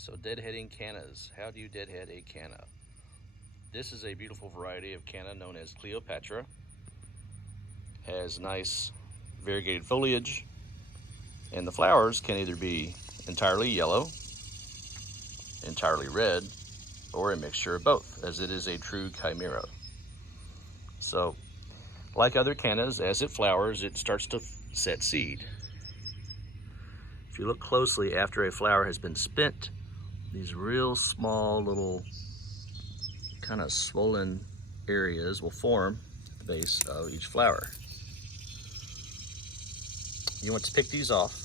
So deadheading cannas. How do you deadhead a canna? This is a beautiful variety of canna known as Cleopatra. Has nice variegated foliage, and the flowers can either be entirely yellow, entirely red, or a mixture of both, as it is a true chimera. So, like other cannas, as it flowers, it starts to set seed. If you look closely after a flower has been spent, these real small little kind of swollen areas will form at the base of each flower. You want to pick these off,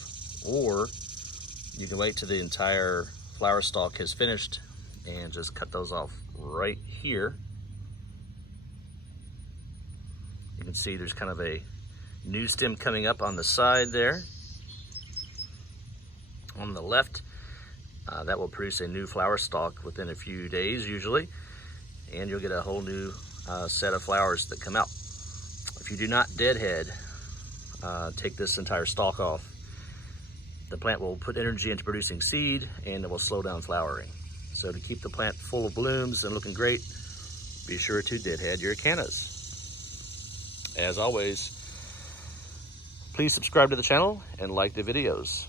or you can wait till the entire flower stalk has finished and just cut those off right here. You can see there's kind of a new stem coming up on the side there. On the left, that will produce a new flower stalk within a few days usually, and you'll get a whole new set of flowers that come out. If you do not deadhead, take this entire stalk off, the plant will put energy into producing seed and it will slow down flowering. So to keep the plant full of blooms and looking great, be sure to deadhead your cannas. As always, please subscribe to the channel and like the videos.